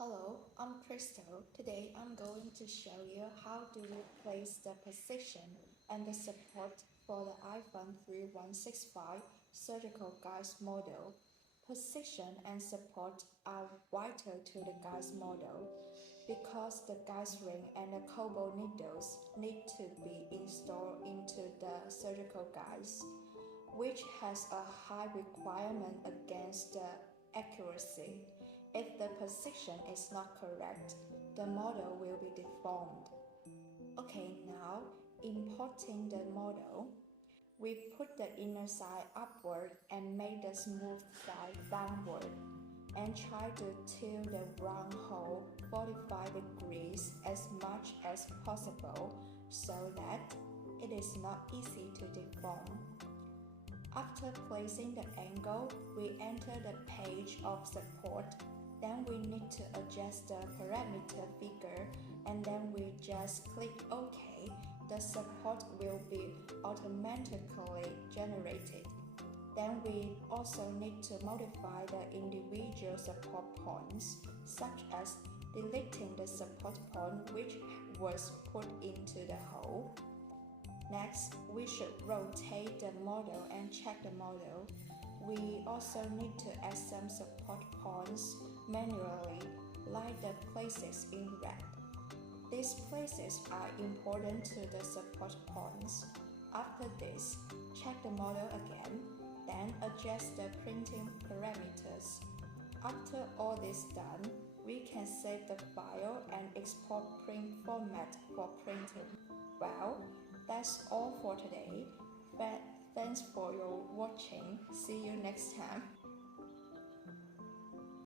Hello, I'm Crystal. Today I'm going to show you how to replace the position and the support for the iPhone 3165 surgical guide model. Position and support are vital to the guide model because the guide ring and the cobalt needles need to be installed into the surgical guides, which has a high requirement against the accuracy. If the position is not correct, the model will be deformed. Okay, now importing the model, we put the inner side upward and make the smooth side downward and try to tilt the round hole 45 degrees as much as possible so that it is not easy to deform. After placing the angle, we enter the page of support. Then we need to adjust the parameter figure and then we just click OK. The support will be automatically generated. Then we also need to modify the individual support points, such as deleting the support point which was put into the hole. Next, we should rotate the model and check the model. We also need to add some support points manually, like the places in red. These places are important to the support points. After this, check the model again, then adjust the printing parameters. After all this done, we can save the file and export print format for printing. Well, that's all for today. Thanks for your watching. See you next time.